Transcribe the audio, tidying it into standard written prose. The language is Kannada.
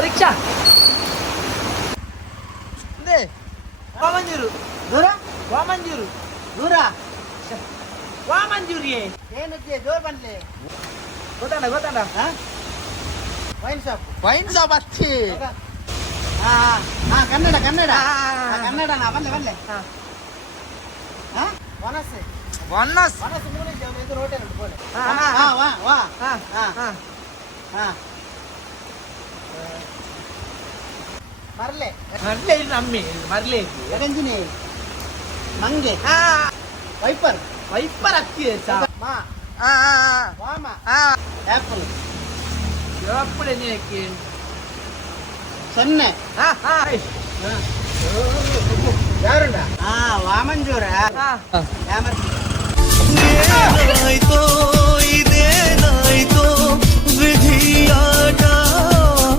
ರಿಕ್ಷಾ ವಾಮಂಜೂರು ದೂರ ವಾಮಂಜೂರು ದೂರ ವಾಮಂಜೂರಿ ಏನಕ್ಕೆ ಜೋರ್ ಬಂದ್ಲೆ ಗೊತ್ತಾಂಡ ವೈನ್ ಶಾಪ್ ವೈನ್ ಶಾಪ್ ಅಚ್ಚಿ ಹಾ ಹಾ ಕನ್ನಡ ಕನ್ನಡ ಹಾ, ಹಾ, ಹಾ. ಕನ್ನಡನಾ ಬಲ್ಲೆ ಬಲ್ಲೆ ಹಾ. ಹಾ ವನಸ್ಸೆ ವನ್ನಸ್ ವನಸ್ಸು ಮೂಲಿಗೆ ಇದು ಹೋಟೆಲ್ ಉಂಟು ಬೋಲೆ ಹಾ, ಹಾ ಹಾ, ವಾ ವಾ ಹಾ ಹಾ ಹಾ ಹಾ ಮರ್ಲೆ ಮರ್ಲೆ ಇಲ್ಲ ಅಮ್ಮಿ ಮರ್ಲೆ ಎಗಂಜಿನಿ ಮಂಗೆ ಹಾ ವೈಪರ್ ವೈಪರ್ ಅಕ್ಕಿ ಮಾ ಹಾ ವಾಮ ಹಾ ಆಪಲ್ ಎಪ್ಪಡೆ ನೀಕಿ ಸೊನ್ನೆ ಹಾ ಹಾ ಯಾರುಂಡ ಹಾ ವಾಮಂಜೂರ ಹಾ ಯಾಮರ್ತಿ ಏನಾಯ್ತೋ